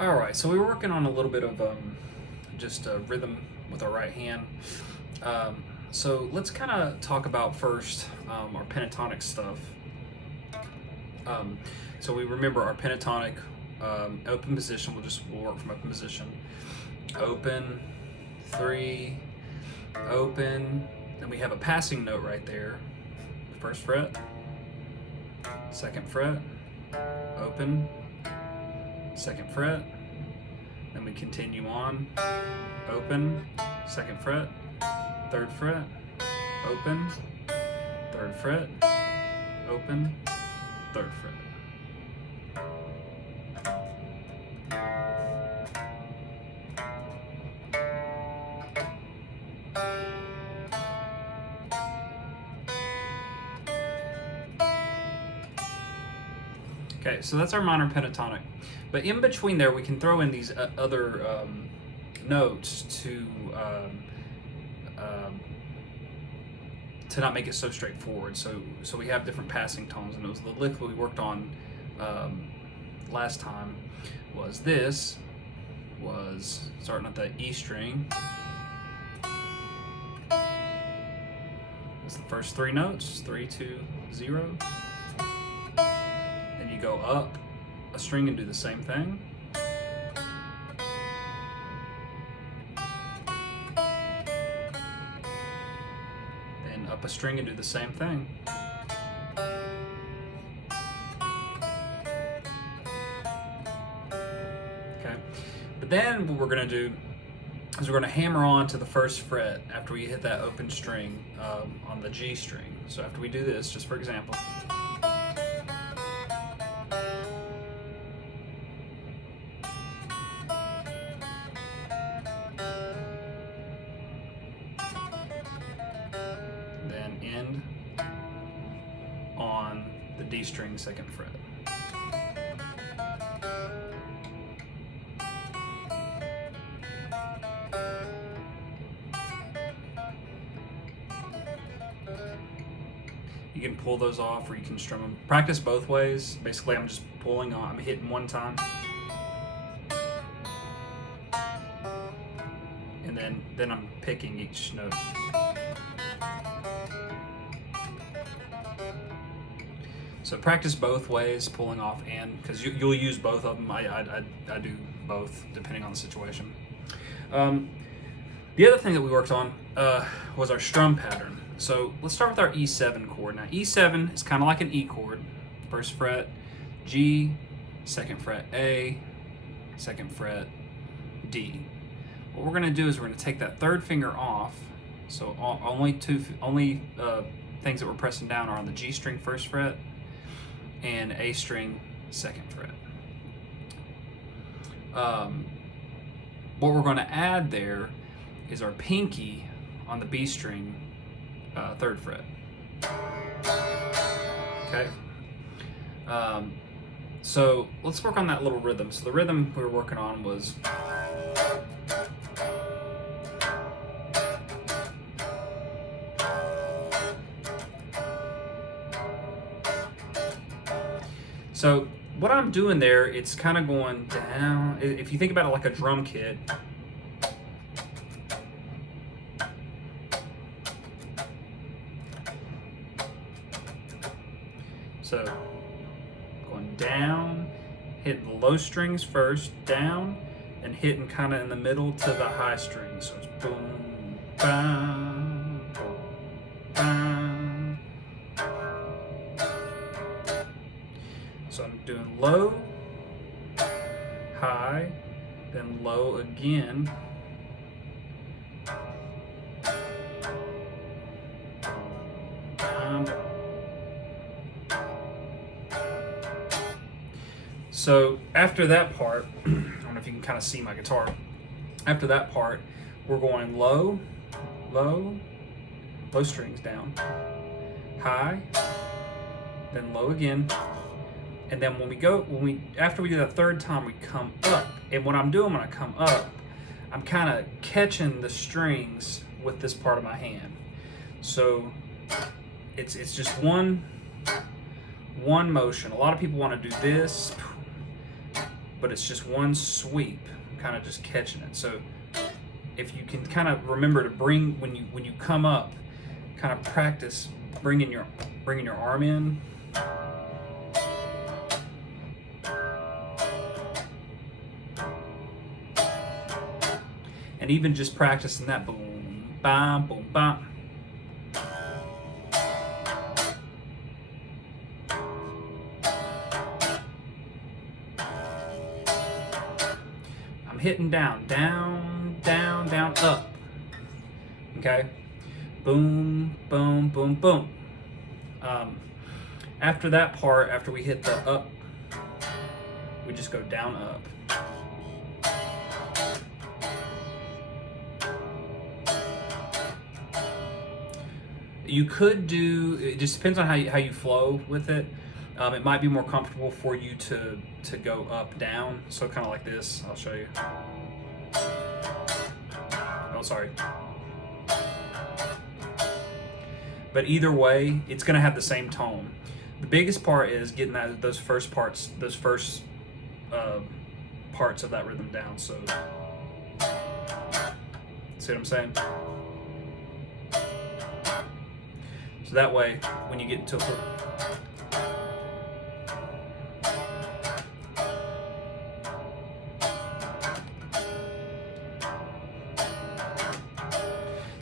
All right, so we were working on a little bit of just rhythm with our right hand. Um, so let's kind of talk about first our pentatonic stuff. Um, so we remember our pentatonic open position. We'll work from open position. Open, 3, open. Then we have a passing note right there. First fret, second fret, open, second fret. Then we continue on, open, second fret, third fret, open, third fret, open, third fret. Okay, so that's our minor pentatonic. But in between there, we can throw in these other notes to not make it so straightforward. So we have different passing tones, and it was the lick we worked on last time. Was starting at the E string. It's the first 3 notes, 3, 2, 0. Then you go up a string and do the same thing. Then up a string and do the same thing. Okay, but then what we're going to do is we're going to hammer on to the first fret after we hit that open string on the G string. So after we do this, just for example. Then end on the D string second fret. You can pull those off or you can strum them. Practice both ways. Basically, I'm just pulling on, I'm hitting one time. And then I'm picking each note. So practice both ways, pulling off and, because you'll use both of them. I do both depending on the situation. The other thing that we worked on was our strum pattern. So let's start with our E7 chord. Now E7 is kind of like an E chord. First fret G, second fret A, second fret D. What we're going to do is we're going to take that third finger off. So only things that we're pressing down are on the G string first fret and A string second fret. What we're going to add there is our pinky on the B string third fret. Okay. So let's work on that little rhythm. So the rhythm we were working on was so what I'm doing there, it's kind of going down. If you think about it like a drum kit, so going down, hitting the low strings first, down, and hitting kind of in the middle to the high strings. So it's boom, bam, boom, bam. So I'm doing low, high, then low again. So after that part, I don't know if you can kind of see my guitar. After that part, we're going low, low, low strings down, high, then low again. And then after we do the third time, we come up. And what I'm doing when I come up, I'm kind of catching the strings with this part of my hand. So it's just one motion. A lot of people want to do this, but it's just one sweep, kind of just catching it. So if you can kind of remember to bring, when you come up, kind of practice bringing your arm in. And even just practicing that, boom, bam, boom, bam. I'm hitting down, down, down, down, up. Okay? Boom, boom, boom, boom. After that part, after we hit the up, we just go down, up. You could do, it just depends on how you flow with it. It might be more comfortable for you to go up, down. So kind of like this, I'll show you. Oh, sorry. But either way, it's gonna have the same tone. The biggest part is getting those first parts of that rhythm down. So, see what I'm saying? So that way, when you get into a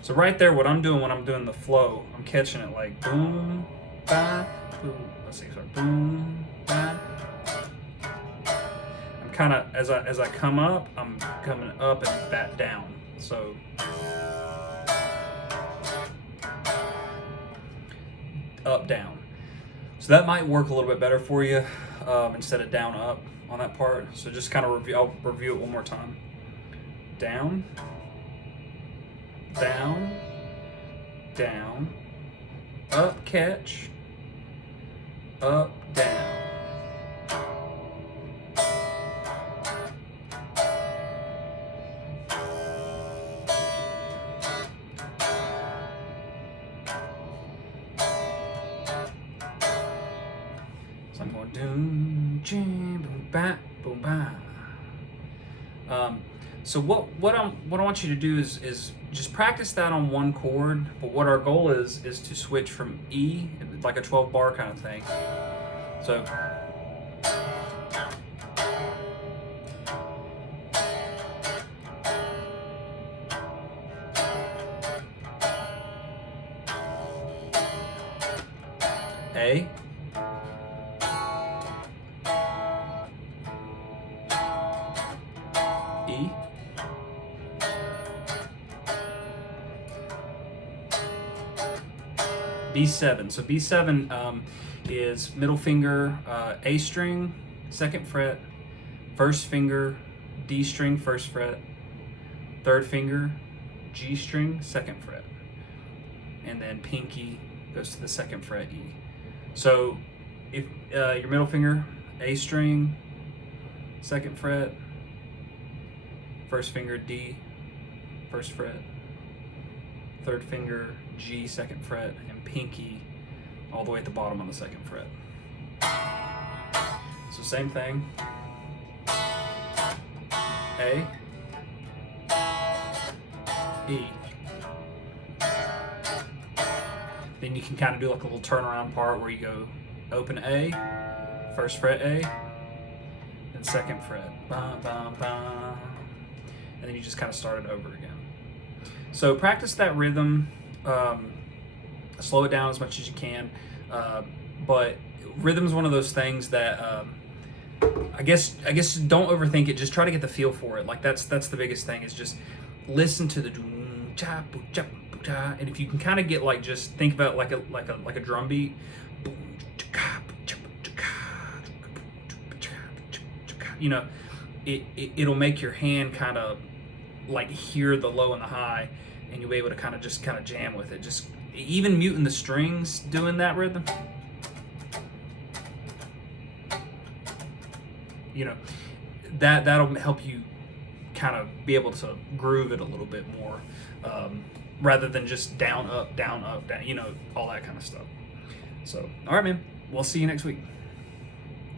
So right there, what I'm doing when I'm doing the flow, I'm catching it like boom, ba, boom. Let's see, sorry, boom, ba. I'm kind of, as I come up, I'm coming up and back down. So up, down. So that might work a little bit better for you instead of down, up on that part. So just kind of review. I'll review it one more time. Down. Down, down, up, catch, up, down. So I'm going doom, jam, boom, ba, boom, ba. So what I want you to do is just practice that on one chord. But what our goal is to switch from E, like a 12 bar kind of thing. So A, E, B7. So B7 is middle finger, A string, second fret, first finger, D string, first fret, third finger, G string, second fret, and then pinky goes to the second fret, E. So if your middle finger, A string, second fret, first finger, D, first fret, third finger, G, second fret, and pinky all the way at the bottom on the second fret. So same thing. A, E. Then you can kind of do like a little turnaround part where you go open A, first fret A, then second fret, bam, bam, bam, and then you just kind of start it over again. So practice that rhythm, slow it down as much as you can, but rhythm is one of those things that I guess don't overthink it. Just try to get the feel for it. Like that's the biggest thing, is just listen to the cha, cha, cha, and if you can kind of get like, just think about like a drum beat, you know, it'll make your hand kind of like hear the low and the high, and you'll be able to kind of jam with it. Just even muting the strings, doing that rhythm, you know, that'll help you kind of be able to groove it a little bit more, rather than just down, up, down, you know, all that kind of stuff. So, all right, man, we'll see you next week.